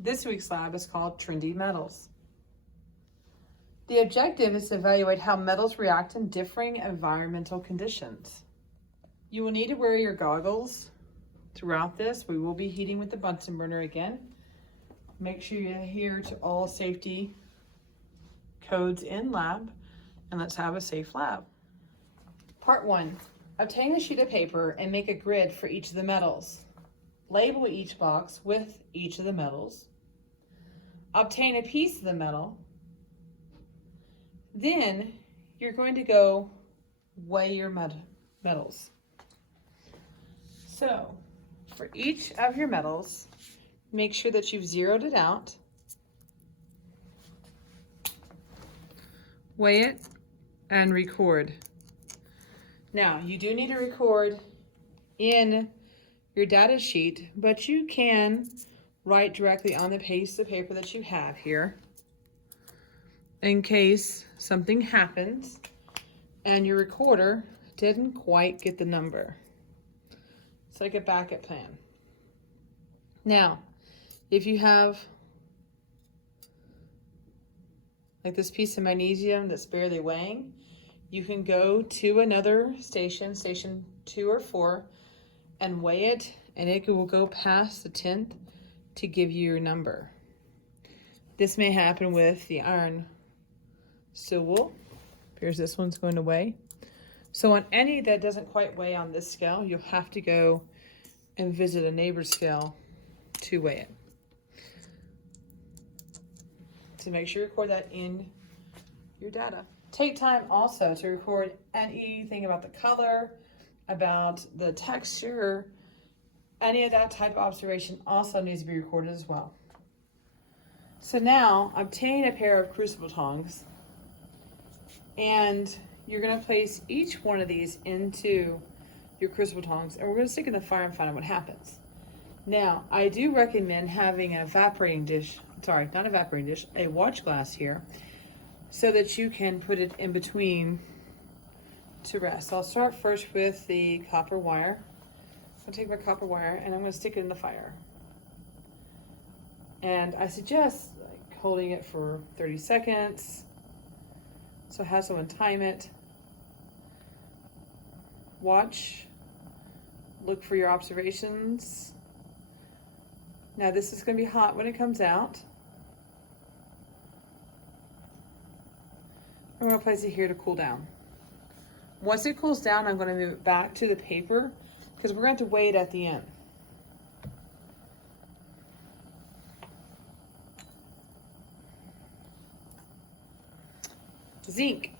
This week's lab is called Trendy Metals. The objective is to evaluate how metals react in differing environmental conditions. You will need to wear your goggles throughout this. We will be heating with the Bunsen burner again. Make sure you adhere to all safety codes in lab, and let's have a safe lab. Part 1. Obtain a sheet of paper and make a grid for each of the metals. Label each box with each of the metals. Obtain a piece of the metal. Then you're going to go weigh your metals. So for each of your metals, make sure that you've zeroed it out. Weigh it and record. Now, you do need to record in your data sheet, but you can write directly on the piece of paper that you have here in case something happens and your recorder didn't quite get the number. It's like a backup plan. Now, if you have like this piece of magnesium that's barely weighing, you can go to another station, station 2 or 4, and weigh it, and it will go past the 10th to give you your number. This may happen with the iron silver. Here's this one's going to weigh. So on any that doesn't quite weigh on this scale, you'll have to go and visit a neighbor's scale to weigh it. So make sure you record that in your data. Take time also to record anything about the color, about the texture, any of that type of observation also needs to be recorded as well. So now obtain a pair of crucible tongs, and you're going to place each one of these into your crucible tongs, and we're going to stick in the fire and find out what happens. Now, I do recommend having an evaporating dish, sorry, not evaporating dish, a watch glass here, so that you can put it in between to rest. So I'll start first with the copper wire. I'll take my copper wire and I'm going to stick it in the fire. And I suggest like holding it for 30 seconds. So have someone time it. Watch. Look for your observations. Now this is going to be hot when it comes out. I'm going to place it here to cool down. Once it cools down, I'm going to move it back to the paper because we're going to have to weigh it at the end. Zinc.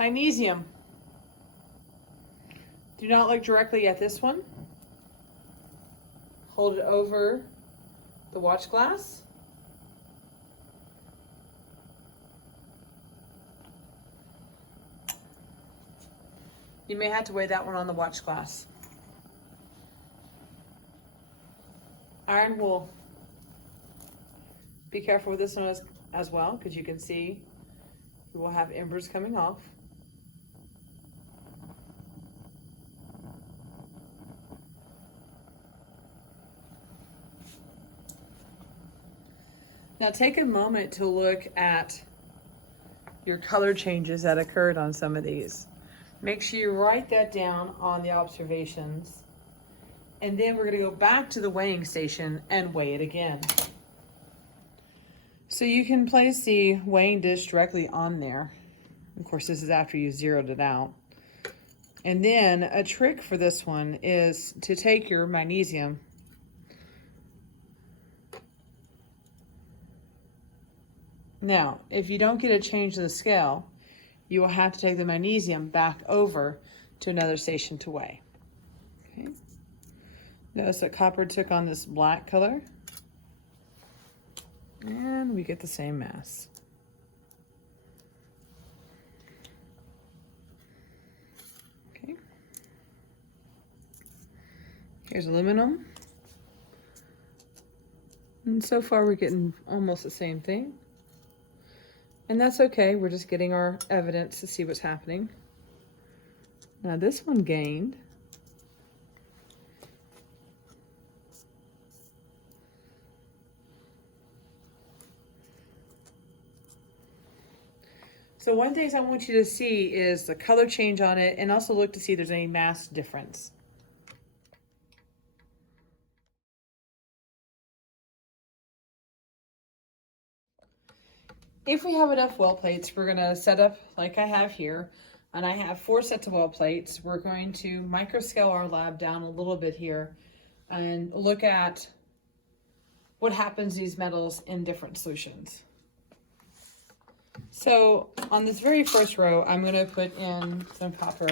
Magnesium. Do not look directly at this one. Hold it over the watch glass. You may have to weigh that one on the watch glass. Iron wool. Be careful with this one as well, because you can see you will have embers coming off. Now take a moment to look at your color changes that occurred on some of these. Make sure you write that down on the observations. And then we're going to go back to the weighing station and weigh it again. So you can place the weighing dish directly on there. Of course, this is after you zeroed it out. And then a trick for this one is to take your magnesium Now, if you don't get a change in the scale, you will have to take the magnesium back over to another station to weigh. Okay. Notice that copper took on this black color. And we get the same mass. Okay. Here's aluminum. And so far we're getting almost the same thing. And that's okay, we're just getting our evidence to see what's happening. Now this one gained. So one thing I want you to see is the color change on it, and also look to see if there's any mass difference. If we have enough well plates, we're gonna set up like I have here, and I have 4 sets of well plates. We're going to microscale our lab down a little bit here and look at what happens to these metals in different solutions. So on this very first row, I'm going to put in some copper,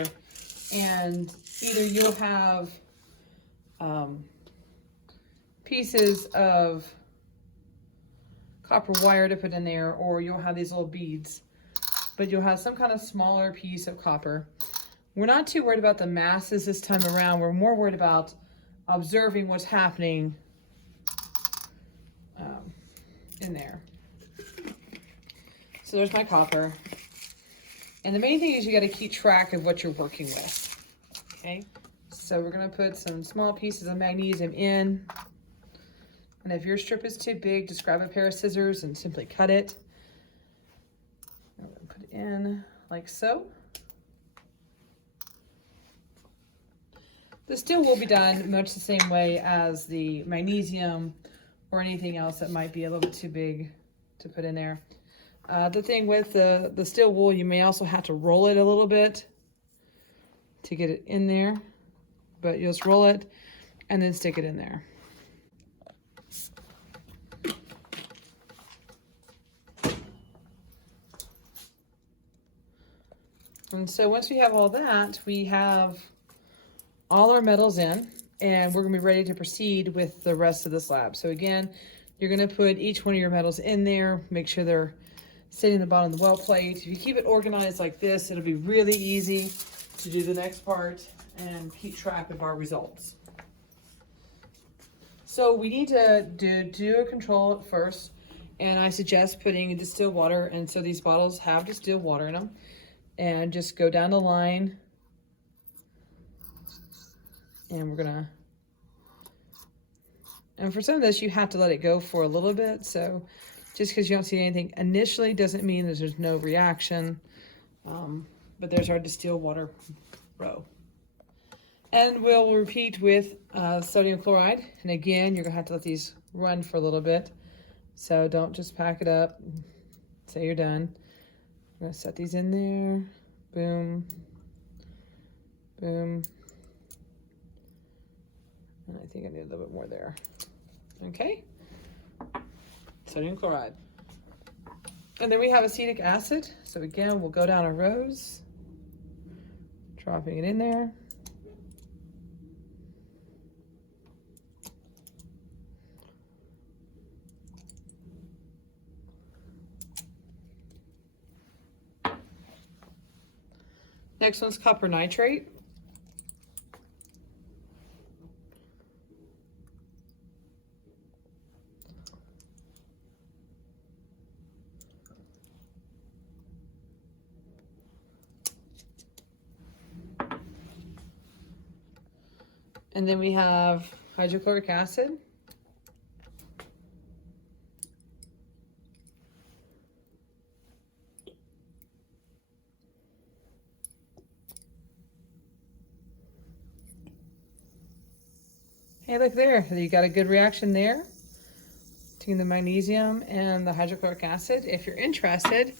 and either you'll have pieces of copper wire to put in there, or you'll have these little beads, but you'll have some kind of smaller piece of copper. We're not too worried about the masses this time around. We're more worried about observing what's happening in there. So there's my copper. And the main thing is you got to keep track of what you're working with. Okay, so we're going to put some small pieces of magnesium in. And if your strip is too big, just grab a pair of scissors and simply cut it. I'm going to put it in like so. The steel will be done much the same way as the magnesium or anything else that might be a little bit too big to put in there. The thing with the steel wool, you may also have to roll it a little bit to get it in there, but you'll just roll it and then stick it in there. And so once we have all that, we have all our metals in, and we're gonna be ready to proceed with the rest of this lab. So again, you're gonna put each one of your metals in there, make sure they're sitting in the bottom of the well plate. If you keep it organized like this, it'll be really easy to do the next part and keep track of our results. So we need to do a control first, and I suggest putting distilled water, and so these bottles have distilled water in them, and just go down the line, and and for some of this you have to let it go for a little bit, so just because you don't see anything initially doesn't mean that there's no reaction. But there's our distilled water row. And we'll repeat with sodium chloride. And again, you're gonna have to let these run for a little bit. So don't just pack it up, say you're done. I'm gonna set these in there, boom, boom. And I think I need a little bit more there. Okay, sodium chloride. And then we have acetic acid. So again, we'll go down our rows, dropping it in there. Next one's copper nitrate. And then we have hydrochloric acid. Hey, look there, you got a good reaction there between the magnesium and the hydrochloric acid. If you're interested,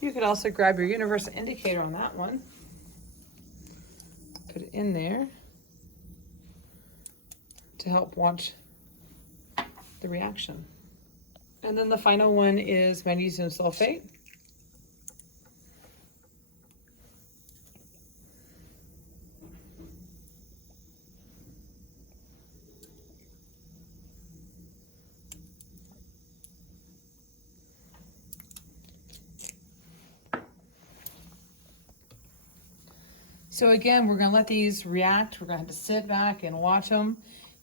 you could also grab your universal indicator on that one, put it in there to help watch the reaction. And then the final one is magnesium sulfate. So again, we're gonna let these react. We're gonna have to sit back and watch them.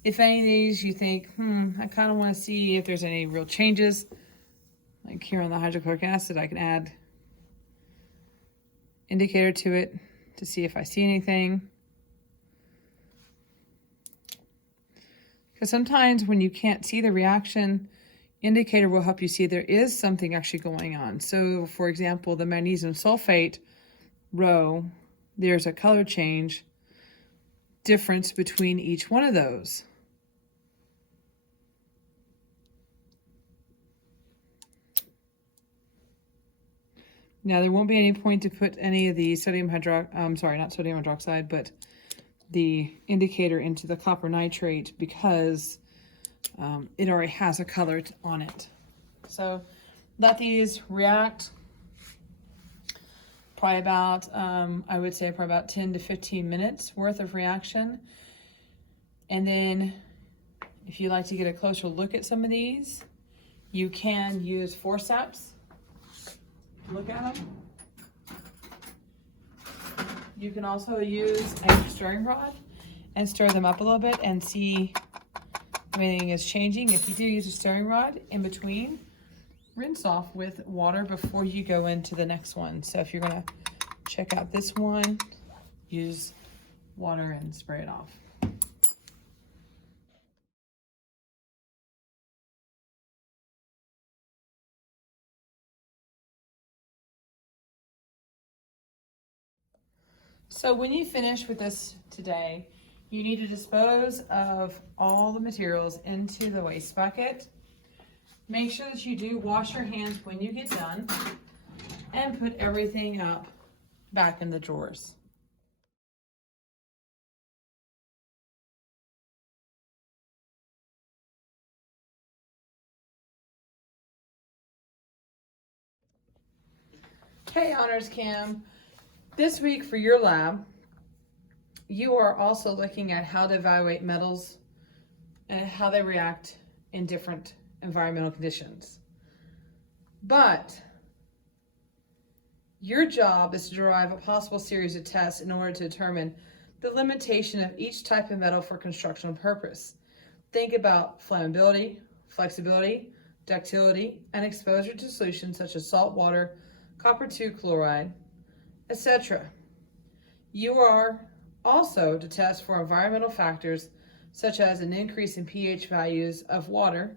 If any of these you think, I kind of want to see if there's any real changes, like here on the hydrochloric acid, I can add indicator to it to see if I see anything. Because sometimes when you can't see the reaction, indicator will help you see there is something actually going on. So for example, the magnesium sulfate row, there's a color change difference between each one of those. Now there won't be any point to put any of the not sodium hydroxide, but the indicator into the copper nitrate because it already has a color on it. So let these react. Probably about, I would say probably about 10 to 15 minutes worth of reaction. And then if you'd like to get a closer look at some of these, you can use forceps. Look at them. You can also use a stirring rod and stir them up a little bit and see if anything is changing. If you do use a stirring rod in between, rinse off with water before you go into the next one. So if you're gonna check out this one, use water and spray it off. So when you finish with this today, you need to dispose of all the materials into the waste bucket. Make sure that you do wash your hands when you get done and put everything up back in the drawers. Hey Honors Cam, this week for your lab, you are also looking at how to evaluate metals and how they react in different environmental conditions. But your job is to derive a possible series of tests in order to determine the limitation of each type of metal for constructional purpose. Think about flammability, flexibility, ductility, and exposure to solutions such as salt water, copper 2 chloride, etc. You are also to test for environmental factors such as an increase in pH values of water,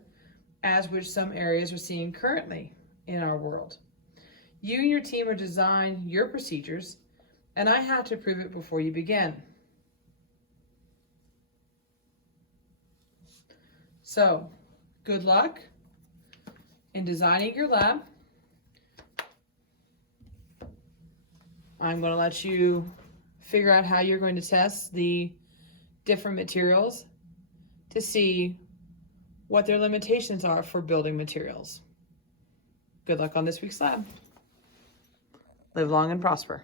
as which some areas are seeing currently in our world. You and your team are design your procedures, and I have to approve it before you begin. So, good luck in designing your lab. I'm going to let you figure out how you're going to test the different materials to see what their limitations are for building materials. Good luck on this week's lab. Live long and prosper.